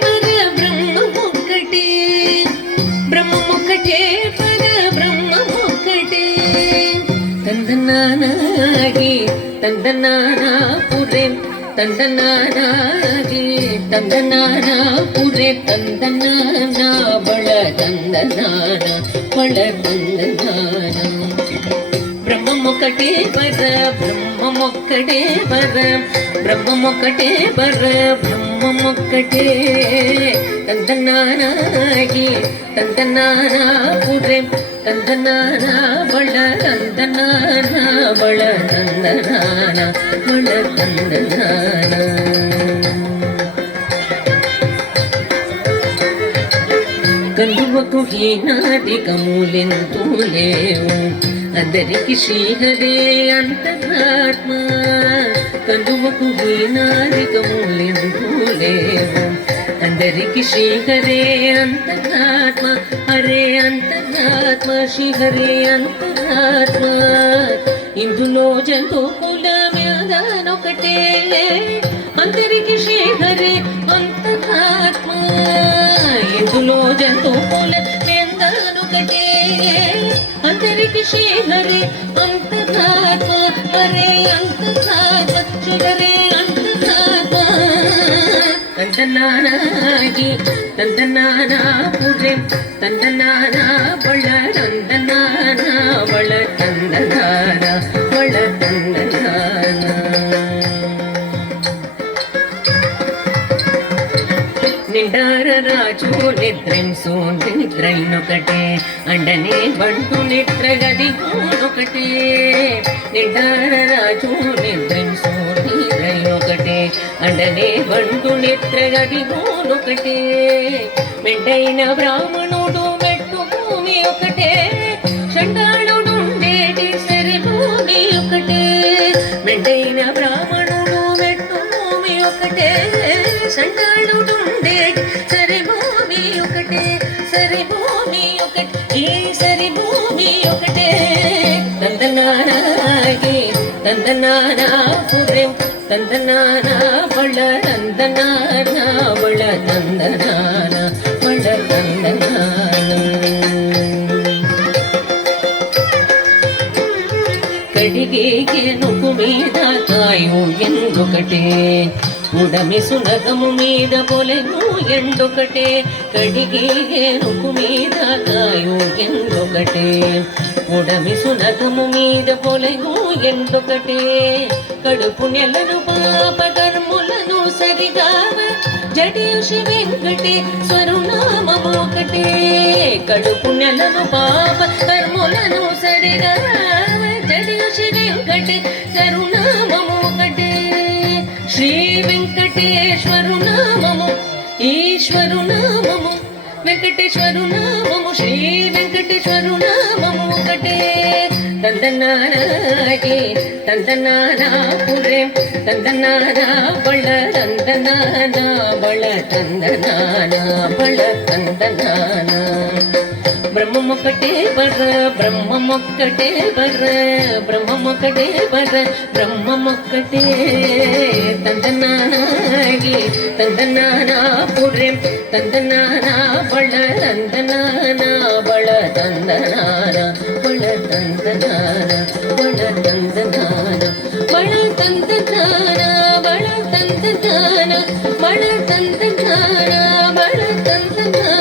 పర బ్రహ్మమొక్కటే, బ్రహ్మమొక్కటే పర బ్రహ్మమొక్కటే. తందనానాగి తందనానా పురే తందనానాగి తందనానా పురే తందనానా బళ తందనానా బళ తందనానా. బ్రహ్మమొక్కటే పర బ్రహ్మమొక్కటే పర బ్రహ్మమొక్కటే పర బ్రహ్మమొక్కటే. తందనానాగి తందనానా పురే తందనానా బళ తందనానా బళ తందనానా బళ తందనానా. కందువకు హీనాధికములెంతూ లేవు, అందరికి శ్రీహరే అంతరాత్మ. కందువకు హీనాధికములెంతూ లేవు, అందరికి శ్రీహరే అంతరాత్మ. హరే అంతరాత్మ శ్రీహరే అంతరాత్మ. ఇందులో జంతుకుల మ్యాదానొకటే, అందరికి శ్రీహరే అంతరాత్మ. ఇందులో జంతుకుల మ్యాదానొకటే, అందరికి శ్రీహరే అంతరాత్మ. హరే అంతరాత్మ శ్రీహరే అంతరాత్మ. తందనానాగి తందనానా పురే తందనానా బళ తందనానా బళ తందనానా బళ తందనానా. నిండార రాజు నిద్రింసు నిద్రైనొకటే, అండనే బంటు నిద్రగది ఒకటే. నిండార రాజు నిద్రింసు నిద్రైనొకటే, అండనే బంటు నిద్రగది ఒకటే. మెండైన బ్రాహ్మణుడు మెట్టు భూమి ఒకటే, చండాళుడుండేటి సరి భూమి ఒకటే. మెండైన బ్రాహ్మణుడు మెట్టు భూమి ఒకటే, చండాళుడుండేటి సరి భూమి ఒకటే. సరి భూమి ఒకటే ఈ సరి భూమి ఒకటే. తందనానాగి తందనానా పురే తందనానా బళ తందనానా బళ తందనానా బళ తందనానా. కడిగేగే నువ్వు మీద కాయు ఎందుకటే, ఉడమి సునగము మీద పొలెను ఎండొకటే. కడిగే నువ్వు మీద కాయు ఎండొకటే, ఉడమి సునగము మీద పొలెను ఎండొకటే. కడుపు నెలను పాప కర్ములను సరిగావ జడియు శ్రీ వెంకటేశ్వరు నామము ఒకటే. కడుపు నెలను పాప కర్ములను సరిగావ జడియు శ్రీ వెంకటేశ్వరు నామము ఒకటే. శ్రీ వెంకటేశ్వరు నామము ఈశ్వరు నామము వెంకటేశ్వరు నామము శ్రీ వెంకటేశ్వరు నామము ఒకటే. తందనానాగి తందనానా పురే తందనానా బళ తందనానా బళ తందనానా బళ తందనానా. బ్రహ్మమొక్కటే బర బ్రహ్మమొక్కటే బర బ్రహ్మమొక్కటే బర బ్రహ్మమొక్కటే. తందనానాగి తందనానా పురే తందనానా బళ తందనానా బళ తందనానా బళ తందనానా బళ తందనానా బళ తందనానా బళ తందనానా బళ తందనానా బళ తందనానా.